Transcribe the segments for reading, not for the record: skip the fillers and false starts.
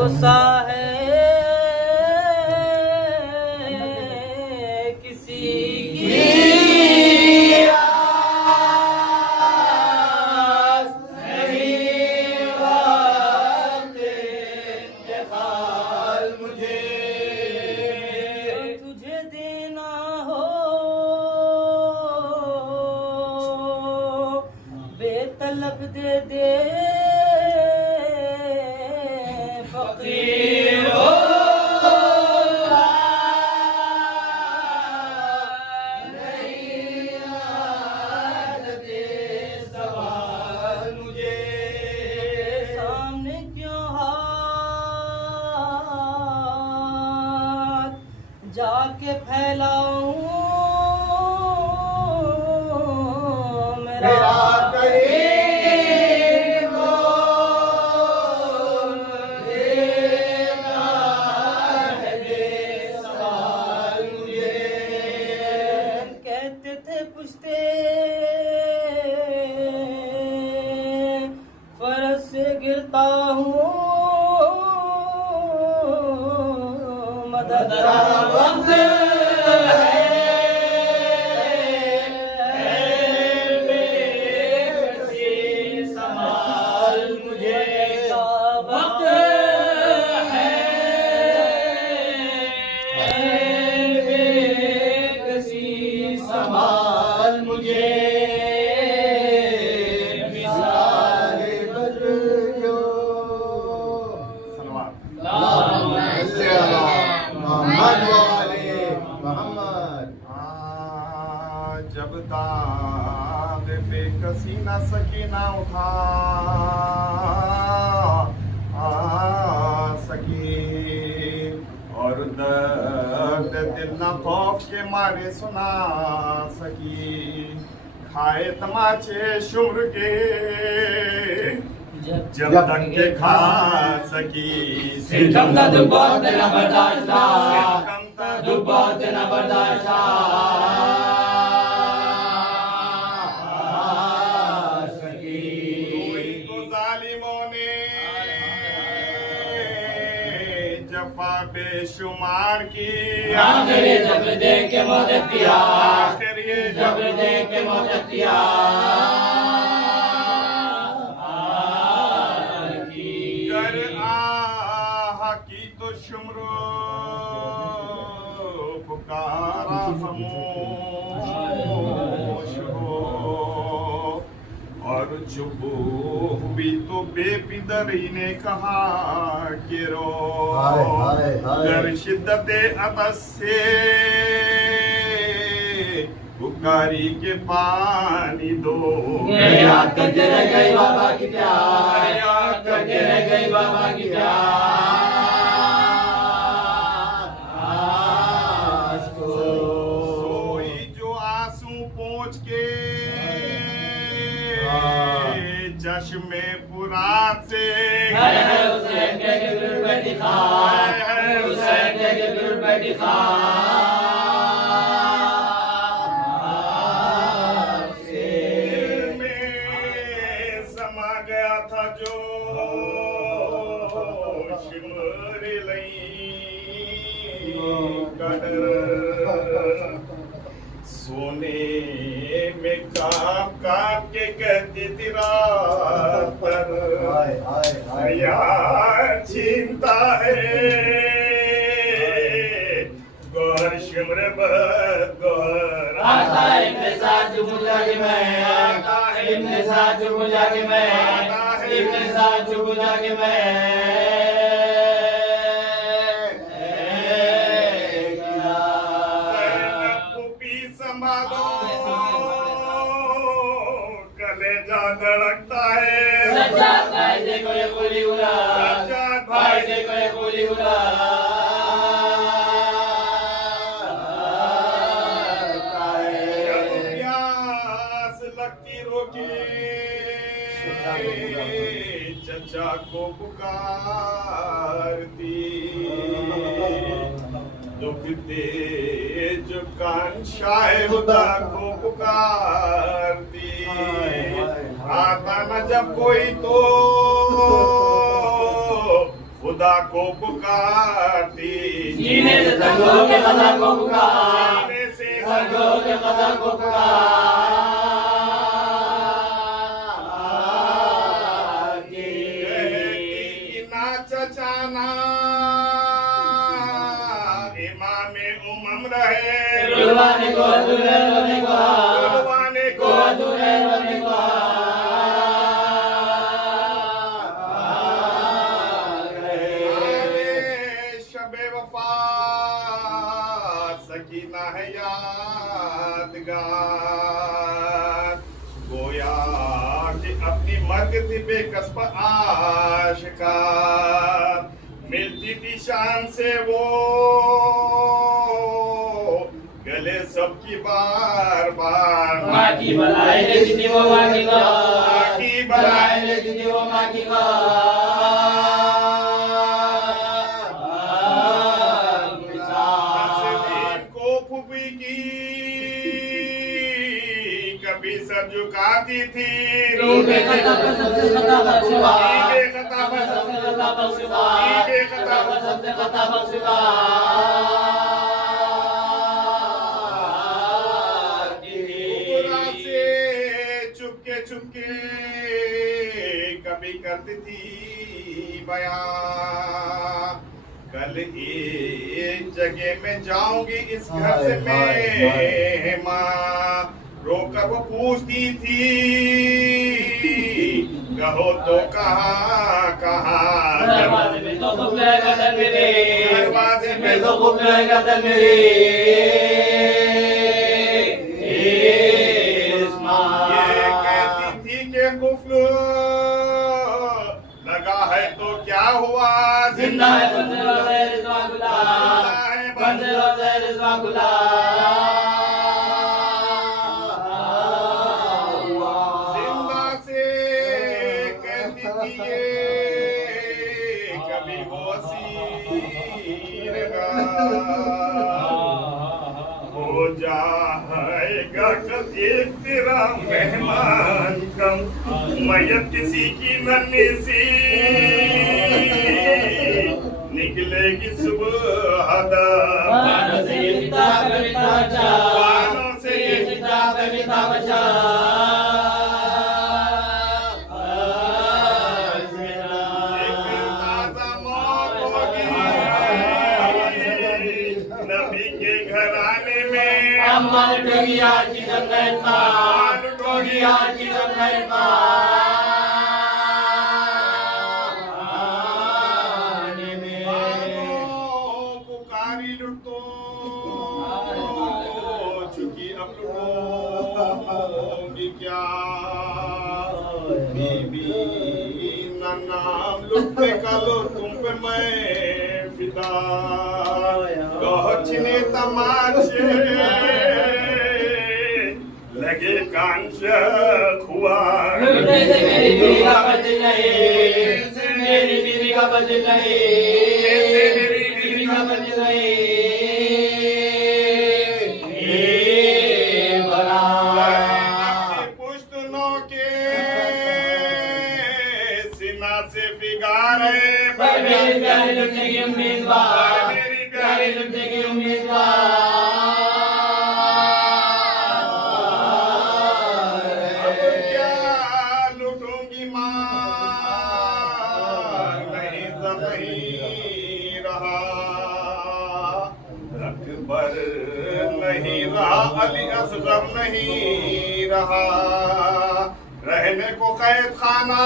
भरोसा है किसी की आस नहीं, वक्त इंतकाल मुझे तुझे देना हो बेतलब दे दे फकीर हो नहीं याद दे सवाल मुझे सामने क्यों हाथ जाके फैलाऊं मेरा करीम देता है ये सवाल मुझे कहते थे पुछते फर्श से गिरता हूँ मदद का वक्त संभाल मुझे मिसाल बदलो मोहम्मद वाले मोहम्मद। जब दाद पे कसी न सकीना उठा सकी और दर्द दिल न खौफ के मारे सुना सकी खाए तमाचे शुम्र के जब तक के खा सकी सिरकम का दुबात न बर्दाश्त दुबात न बर्दाश्त तो जालिमों ने जफा बेशुमार की आखिर ये जब देख के मौत किया आखिर ये जब देख के मौत किया कर आह की तो शुम्रो पुकारा खामोश हो और चुप हुई तो बेपिदरी ने कहा कि रो कर शिद्दत अतस से बुखारी के पानी दो याद करके रह गई बाबा की प्यार याद करके रह गई बाबा की प्यार सोई जो आंसू पोंछ के चश्मे फुरात से हुसैन के गिरफ्त बैठी खान हुसैन के गिरफ्त बैठी खान दिल में समा गया था जो शिमर लई कदर सोने में काप काप के कहती थी रात पर यार चिंता है गौर शिमर बर गौर आता है इब्ने साथ जुबुला के मैं आता है इब्ने साथ जुबुला के मैं इब्ने साथ जुबुला के मैं संभालो कलेजा धड़कता है सज्जाद भाई देखो ये गोली उड़ा सज्जाद भाई देखो ये गोली उड़ा प्यास लगती रोकी चचा को पुकारती दुख तेज कान शाह खुदा को पुकारती आता न जब कोई तो खुद खुदा को पुकारती, सीने से संगों के खुदा को पुकार, सीने से संगों के खुदा को पुकारती। कहती ना चचाना इमाम उमम रहे, रुलवाने को अधूरे रोने को, रुलवाने को अधूरे रोने को शबे वफा सकीना है यादगार, गोया कि अपनी मर्ग थी बेकस्ब आशिकार, मिलती थी शान से वो गले सबकी बार बार, माँ की बलाई लेती थी वो माँ की माँ की बलाई बलाई लेती थी वो माँ की तस्वीर को फूफी की कभी सर झुकाती थी, बेखता पर सबसे खता बख्शवा, बेखता पर सबसे खता बख्शवा, बेखता पर सबसे खता बख्शवा। पूरा से चुपके चुपके कभी करती थी बयां, कल एक जगह में जाऊंगी इस घर से मैं माँ, रोकर वो पूछती थी कहो तो कहाँ कहाँ, दरवाजे में तो खूब रहेगा दर मेरे, दरवाजे में तो खूब रहेगा दर मेरे। ये कहती थी कि कुफ्र लगा है तो क्या हुआ, जिंदा है बंदे रोज़े रिज़वा गुला, बंदे रोज़े रिज़वा गुला। जिंदा से कहती थी ये कभी वो सीरगा हो जाएगा कल एक तेरा मेहमान कम, मैयत किसी की नन्ही सी निकलेगी सुबह हदा, बानों से ये पिता कविता बचा, बानों से ये पिता कविता बचा। एक ताजा मौत होगी नबी के घराने में, अम्मा लुटोगी आज की जन्नत का, लुटोगी आज की जन्नत का। पुकारी लुटो चुकी अब लुटोगी क्या, बीबी नाम लुटने का लो तुम पे मैं फिदा, गहचने तमाचे लगे कांच हुआ, लुटने से मेरी बीवी का बदल नहीं, मेरी बीवी का बदल नहीं, मेरी बीवी का बदल नहीं। पुश्तनों के सीना से फिगारे, मेरी प्यारी लुटने की उम्मीदवार, मेरी प्यारी लुटने की उम्मीदवार। अब क्या लूटूंगी माँ, नहीं तो नहीं रहा अकबर, नहीं रहा अली असगर, नहीं रहा रहने को कैद खाना,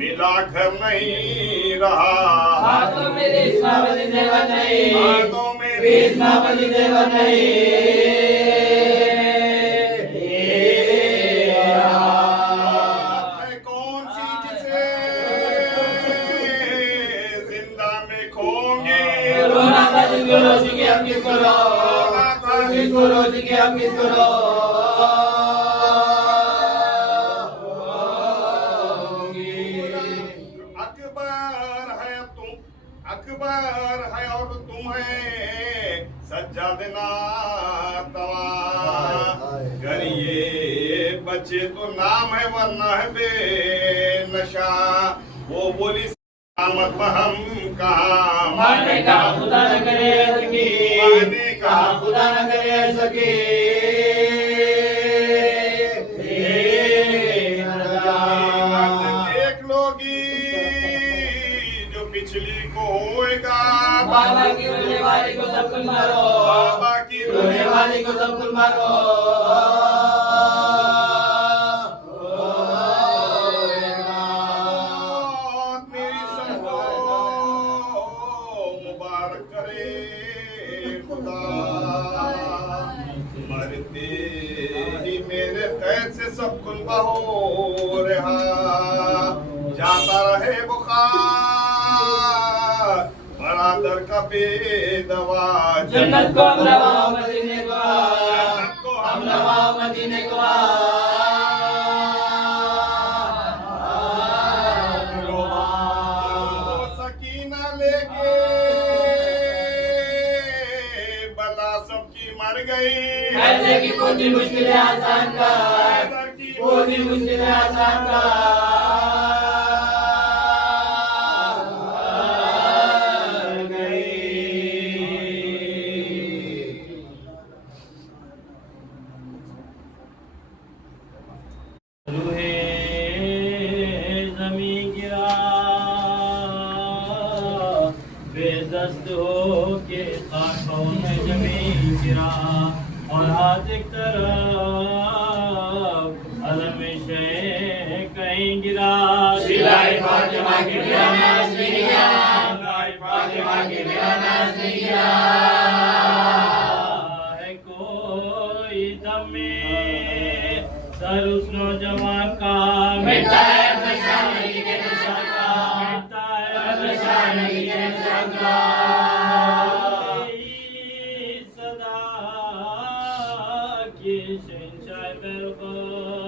मिला घर नहीं रहा, हाथों में रेशमावती जेवर नहीं, हाथों में रेशमावती जेवर नहीं। कौन सी जिसे जिंदा में खोंगे, रोना था जिसको रोज के हम किसको रो, जिसको रोज के हम किसको रो। अकबर है और तुम है सज्जादना तवा, करिए बच्चे तो नाम है वरना है बेनशा, वो बोली मत हम कहा माने का खुदा न करे सके, माने का खुदा न करे सके। देख लोगी जो पिछली को होएगा, बाबा की रोने वाली को सब कुछ मारो, बाबा की रोने वाली को सब कुछ मारो। मेरी सबको मुबारक करे खुदा, मरते ही मेरे कैद से सब कुल हो रहा, जाता रहे बुखार बड़ा दर का बेदवा। जन्नत को हम रवाओ मदीने को, जन्नत को हम रवाओ मदीने को। सकीना लेके बला सबकी मर गई, कहने की पूरी मुश्किलें आसान कर, पूरी मुश्किलें आसान कर गई। रूहे ज़मीं गिरा, बेदस्त हो के खाकों में ज़मीन गिरा, और हाथ एक तरफ अलम शे कहीं गिरा। सिलाई फातिमा की बिना नाज़ नहीं गिरा, सिलाई फातिमा की बिना नाज़ नहीं गिरा। है कोई दम में सर उस नौजवान का, मिटता है नशा नहीं के नशा का, मिटता है नशा नहीं के नशा का। सदा की शहंशाह मेहरबान,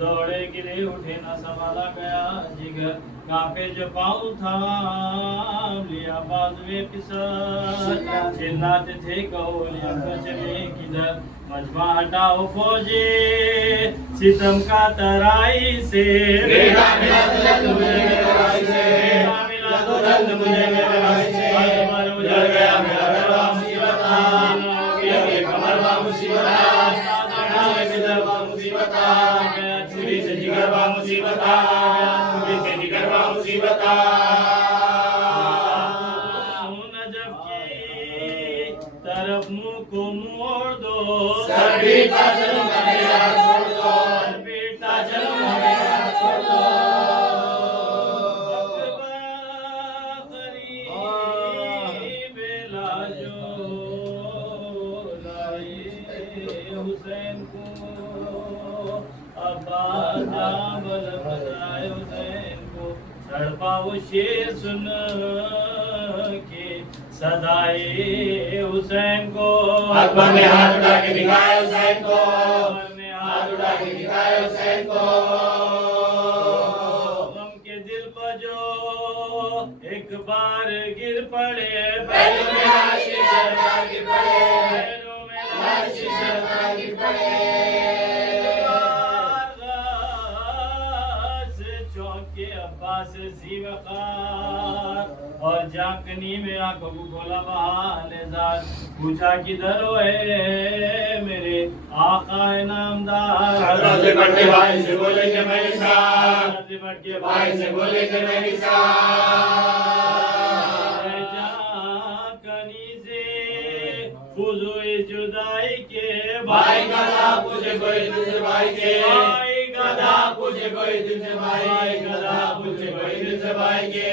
दौड़े गिरे उठे ना संभाला गया जिगर, कांपे जो पाँव थाम लिया बाजुए फिसल, चिल्लाते थे कौलियां चले किधर, मजमा हटाओ फौजी सितम का तराई से, बेटा मिला दुल्हन मुझे मेरे भाई से, बेटा मिला दुल्हन मुझे मेरे भाई से। कमर उजड़ गया मेरा गरबा मुसीबत, कमरबा मुसीबत, मुसीबत, छुरी से जिगरबा मुसीबत, छुरी से जिगरबा मुसीबत। नजब की तरफ मुंह को मोड़ दो, सर बीता जन्म मेरा छोड़ दो, सर बीता जन्म मेरा छोड़ दो। हुसैन को अब्बास बताए हुसैन को, तड़पा वो शेर सुन के सदाए हुसैन को। अकबर ने हाथ उठा के दिखाया हुसैन को, अकबर ने हाथ उठा के दिखाया हुसैन को। गम के दिल पर जो एक बार गिर पड़े, पैरों में आशीष सरकार गिर पड़े, पैरों में आशीष सरकार गिर पड़े। चौके अब्बास ज़ीवकार, और जाकनी में आंखों को खोला बहानेदार, पूछा किधर हो मेरे आका नामदार। हज़रत बड़े भाई से बोले कि मैं निसार, हज़रत बड़े भाई से बोले कि मैं निसार। जाकनी से फुज़ुए जुदाई के, भाई गधा पूछे कोई दूसरे भाई के, भाई गधा पूछे कोई दूसरे भाई, गधा पूछे कोई दूसरे भाई के।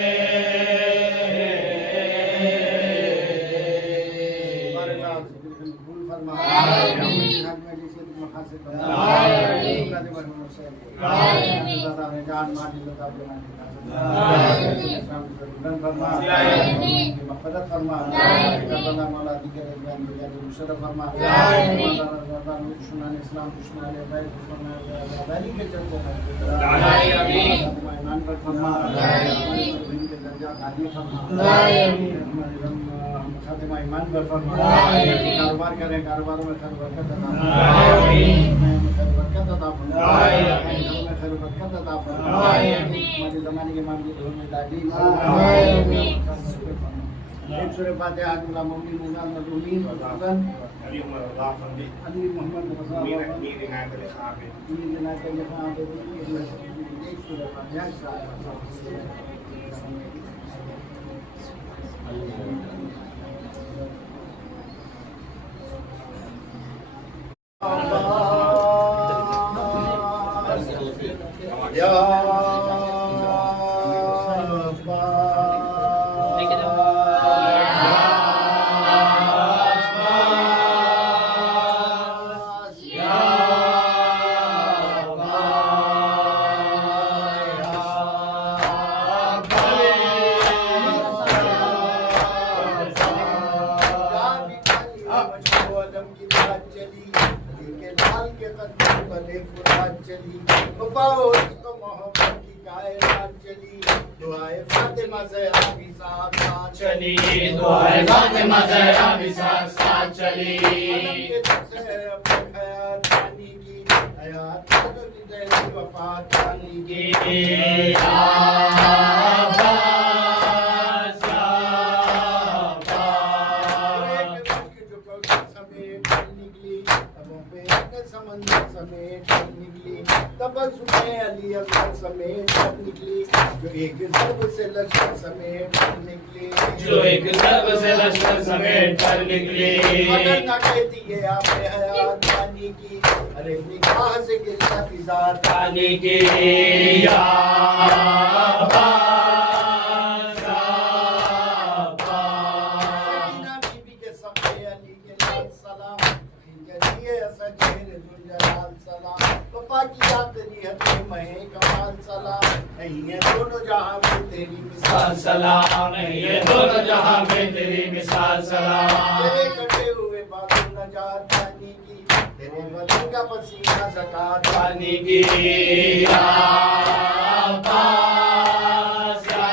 कारोबार करें, कारोबार में खैर बरकत अता फरमाए, खैर बरकत अता फरमाए, खैर बरकत अता फरमाए। हमारे जमाने के मामले धोन में दादी एक सूरह फातिहा जुमला मम्मी मुनाल मदूमीन वज़न अली उमर अल्लाह फंदी अली मोहम्मद मीर वज़न मीर इनायत अली साहब ये जना के यहाँ पे एक सूरह फातिहा या चली दुआए फातिमा ज़हरा भी साथ साथ चली अली अल्लाह समेत निकली जो एक ज़र्ब से लश्कर समेत निकली जो एक ज़र्ब से लश्कर समेट कर निकली अगर ना कहती है आपने हयात पानी की अरे निगाह से गिरता फिजात पानी की या सकीना बीबी के सफ़े अली के लाल सलाम जलिए असद चेहरे जुलजलाल सलाम वफा की आखिरी हद में कमाल सलाम नहीं है दोनों जहां में तेरी मिसाल सलाम ये दोनों जहां में तेरी मिसाल सलाम तेरे कटे हुए बादल नजात पानी की तेरे बदन का पसीना ज़कात पानी की या अब्बास या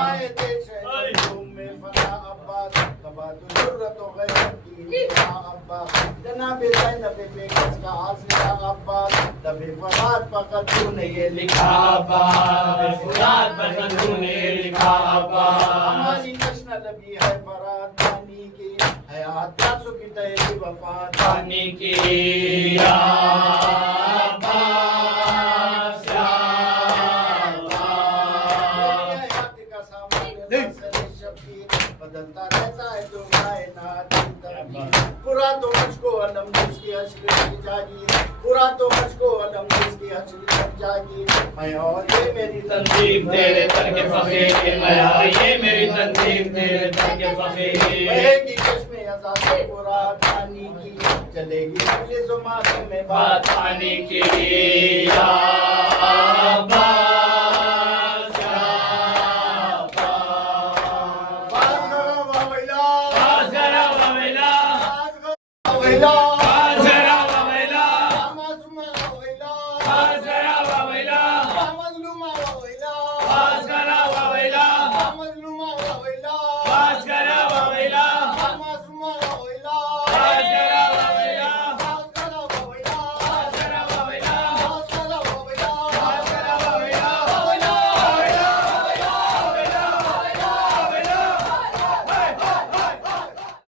आए देश है तुम में फना अब्बास तबादुल जुर्रत व गैरत की इंतहा अब्बास जनाब ज़ैनब बेगम का आसिया अब्बास तबे फरात फकत तूने ये लिखा अब्बास फुरात पर तूने लिखा अब्बास हमारी जश्न नबी है फरात पानी की हयात प्यासों की तेरी वफात पानी की या अब्बास या हयात का सामान शब्बीर बदलता रहता है तो कायनात की तरकीब पूरा तो मुझको अलम जिसकी अश्र की जागी पूरा तो मुझको अलम जिसकी अश्र की जागी मैं और ये मेरी तंजीम तेरे तर के फकीर मैं और ये मेरी तंजीम तेरे तर के फकीर बहेगी चश्मे अज़ाब पूरा पानी की चलेगी अगले ज़माने में बात पानी की या अब्बास या अब्बास बाज़ करो वावैला बाज़ करो वावैला वावैला